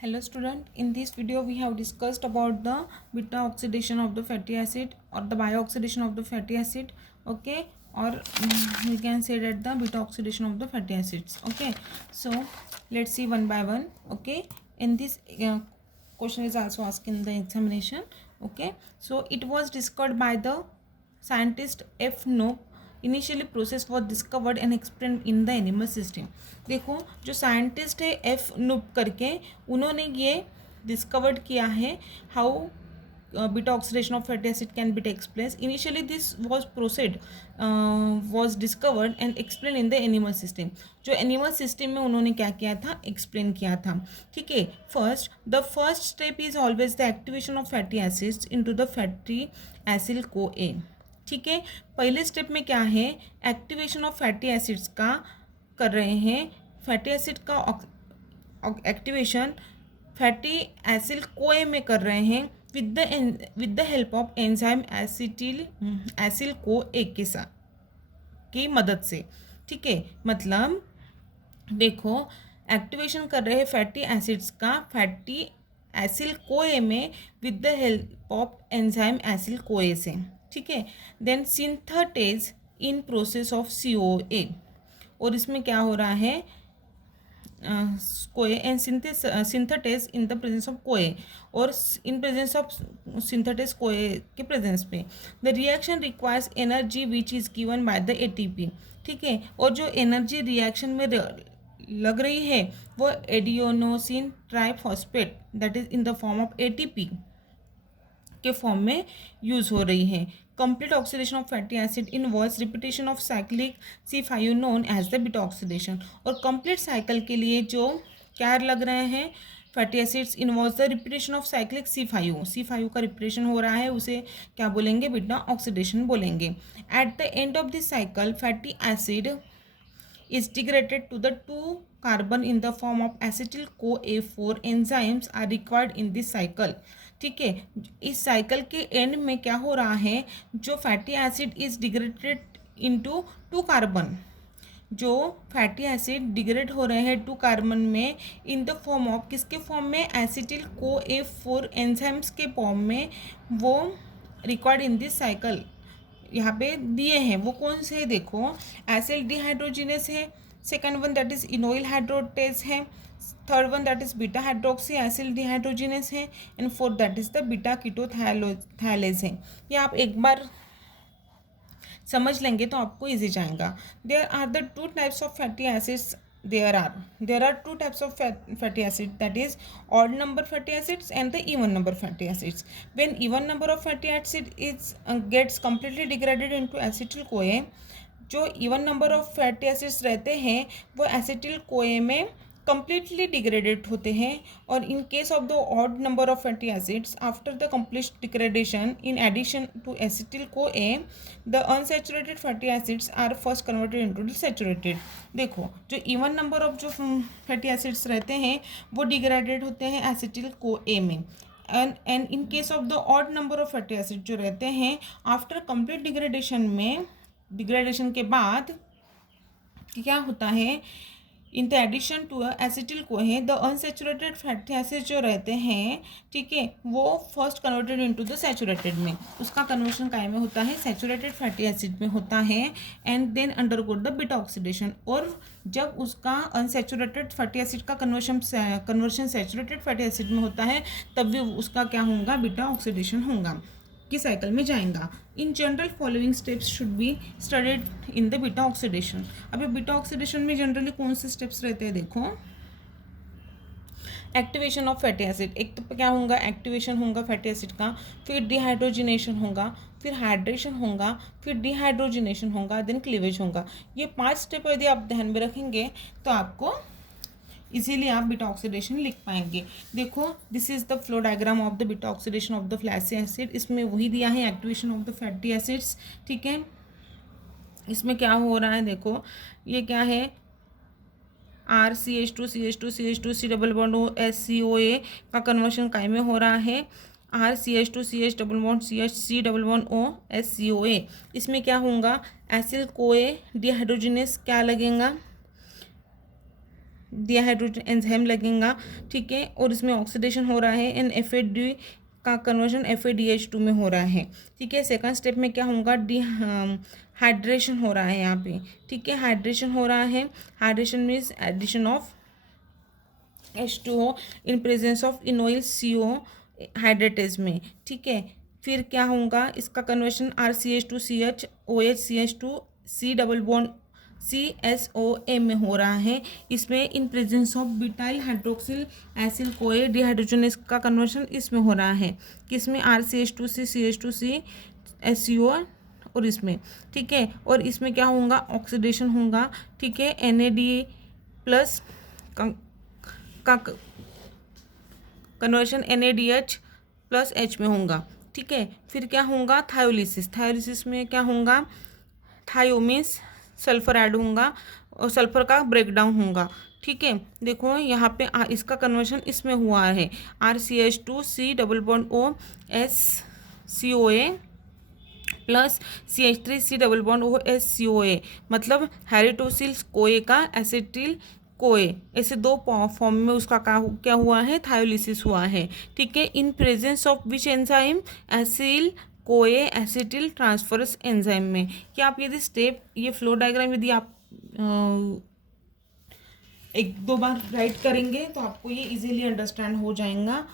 Hello student, in this video we have discussed about the beta oxidation of the fatty acid or the bio-oxidation of the fatty acid, okay, or we can say that the beta oxidation of the fatty acids, okay. So let's see one by one, okay. In this question is also asked in the examination, okay. So it was discovered by the scientist F. Knoop. Initially process was discovered and explain in the animal system. देखो जो scientist है F नुप करके, उन्होंने ये discovered किया है how beta oxidation of fatty acid can be takes place. Initially this was process was discovered and explain in the animal system. जो animal system में उन्होंने क्या किया था, एक्सप्लेन किया था. ठीक है. The first step is always the activation of fatty acids into the fatty acid को ए. ठीक है. पहले स्टेप में क्या है, एक्टिवेशन ऑफ फैटी एसिड्स का कर रहे हैं. फैटी एसिड का एक्टिवेशन फैटी एसिड कोए में कर रहे हैं with the help of enzyme acyl को एक के साथ की मदद से. ठीक है. मतलब देखो एक्टिवेशन कर रहे हैं फैटी एसिड्स का फैटी एसिल कोए में with the help of enzyme acyl CoA से. ठीक है. Then synthetase in process of COA. और इसमें क्या हो रहा है, CoA and synthetase in the presence of CoA, और इन प्रेजेंस ऑफ सिंथेटेज कोए के प्रेजेंस में the reaction requires energy which is given by the ATP. ठीक है. और जो एनर्जी रिएक्शन में लग रही है वो adenosine triphosphate that is in the form of ATP के फॉर्म में यूज़ हो रही है. Complete oxidation of fatty acid involves repetition of cyclic C5 known as the beta oxidation. और कंप्लीट साइकिल के लिए जो क्या लग रहे हैं fatty acids involves the repetition of cyclic C5 का रिपीटेशन हो रहा है, उसे क्या बोलेंगे, बीटा ऑक्सीडेशन बोलेंगे. At the end of this cycle fatty acid is degraded to the 2 carbon in the form of acetyl CoA4. enzymes are required in this cycle. ठीक है. इस साइकिल के एंड में क्या हो रहा है, जो fatty acid is degraded into 2 carbon, जो फैटी एसिड डिग्रेड हो रहे हैं 2 कार्बन में इन द फॉर्म ऑफ किसके फॉर्म में, एसिटिल CoA4 एंजाइम्स के फॉर्म में, वो रिक्वायर्ड इन दिस साइकिल यहाँ पे दिए हैं. वो कौन से है, देखो एसिल डिहाइड्रोजिनेस है, second one that is enoyl hydratase है, third one that is beta hydroxy acyl dehydrogenase है, and fourth that is the beta ketothiolase है. ये आप एक बार समझ लेंगे तो आपको इजी जाएगा. There are the 2 types of fatty acids. there are 2 types of fatty acid, that is odd number fatty acids and the even number fatty acids. When even number of fatty acid is gets completely degraded into acetyl CoA, जो even number of fatty acids रहते हैं वो acetyl कोए में completely degraded होते हैं. और in case of the odd number of fatty acids after the complete degradation in addition to acetyl CoA the unsaturated fatty acids are first converted into the saturated. देखो जो even number of जो fatty acids रहते हैं वो degraded होते हैं acetyl CoA में. And in case of the odd number of fatty acid जो रहते हैं आफ्टर कंप्लीट डिग्रेडेशन के बाद क्या होता है, in the addition to acetyl CoA the unsaturated fatty acid जो रहते हैं, ठीक है, वो first converted into the saturated में, उसका कन्वर्शन काय में होता है, सैचुरेटेड फैटी एसिड में होता है. And then undergo the beta oxidation. और जब उसका अनसेचुरेटेड फैटी एसिड का कन्वर्शन सैचुरेटेड फैटी एसिड में होता है तब भी उसका क्या होगा, बीटा ऑक्सीडेशन होगा, की साइकिल में जाएगा. In general following steps should be studied in the beta oxidation. अभी बीटा ऑक्सीडेशन में जनरली कौन से स्टेप्स रहते हैं, देखो एक्टिवेशन ऑफ फैटी एसिड. एक तो क्या होगा, एक्टिवेशन होगा फैटी एसिड का, फिर डिहाइड्रोजिनेशन होगा, फिर हाइड्रेशन होगा, फिर डिहाइड्रोजिनेशन होगा, देन क्लीवेज होगा. ये 5 स्टेप यदि आप ध्यान में रखेंगे तो आपको इजीली आप बीटा ऑक्सीडेशन लिख पाएंगे. देखो this is the flow diagram of the beta oxidation of the fleshy acid. इसमें वही दिया है activation of the fatty acids. ठीक है. इसमें क्या हो रहा है, देखो ये क्या है, RCH2 C double bond SCOA का कन्वर्शन काय में हो रहा है, RCH2 double bond C double bond O SCOA. इसमें क्या होगा, एसिल CoA डिहाइड्रोजिनेस क्या लगेगा, डिहाइड्रोजन एंजाइम लगेगा, ठीक है, और इसमें ऑक्सीडेशन हो रहा है एंड FAD का कन्वर्जन FADH2 में हो रहा है, ठीक है। सेकंड स्टेप में क्या होगा, हाइड्रेशन हो रहा है यहाँ पे, ठीक है, हाइड्रेशन हो रहा है। Hydration means addition of H2O in presence of enoyl CO hydratase में, ठीक है। फिर क्या होगा, इसका conversion RCH2CH OH CH2 C double bond CSOA में हो रहा है। इसमें in presence of beta hydroxyl acyl CoA dehydrogenase का कन्वर्शन इसमें हो रहा है, किसमें RCH2C CH2C SCO और इसमें, ठीक है। और इसमें क्या होगा, ऑक्सीडेशन होगा, ठीक है, NAD प्लस का कन्वर्शन NADH प्लस H में होगा, ठीक है। फिर क्या होगा, थायोलिसिस। थायोलिसिस में क्या होगा, थायो मीन्स सल्फर ऐड होगा और सल्फर का ब्रेकडाउन होगा, ठीक है। देखो यहाँ पे इसका कन्वर्शन इसमें हुआ है, RCH2C double bond O SCOA plus CH3C double bond O SCOA, मतलब हेरिटोसिल कोए का एसिटिल कोए, ऐसे दो फॉर्म में उसका क्या हुआ है, थायोलिसिस हुआ है, ठीक है। इन presence of which enzyme, acyl कोए एसिटिल ट्रांसफरस एंजाइम में। क्या आप यदि स्टेप, ये फ्लो डायग्राम यदि आप एक दो बार राइट करेंगे तो आपको ये इजीली अंडरस्टैंड हो जाएगा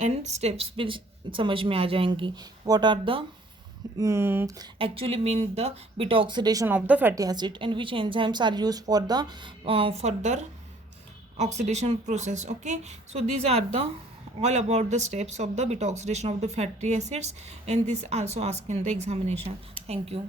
एंड स्टेप्स भी समझ में आ जाएंगी। What are the actually mean the beta oxidation of the fatty acid and which enzymes are used for the further oxidation process. Okay, so these are the all about the steps of the beta oxidation of the fatty acids, and this also asked in the examination. Thank you.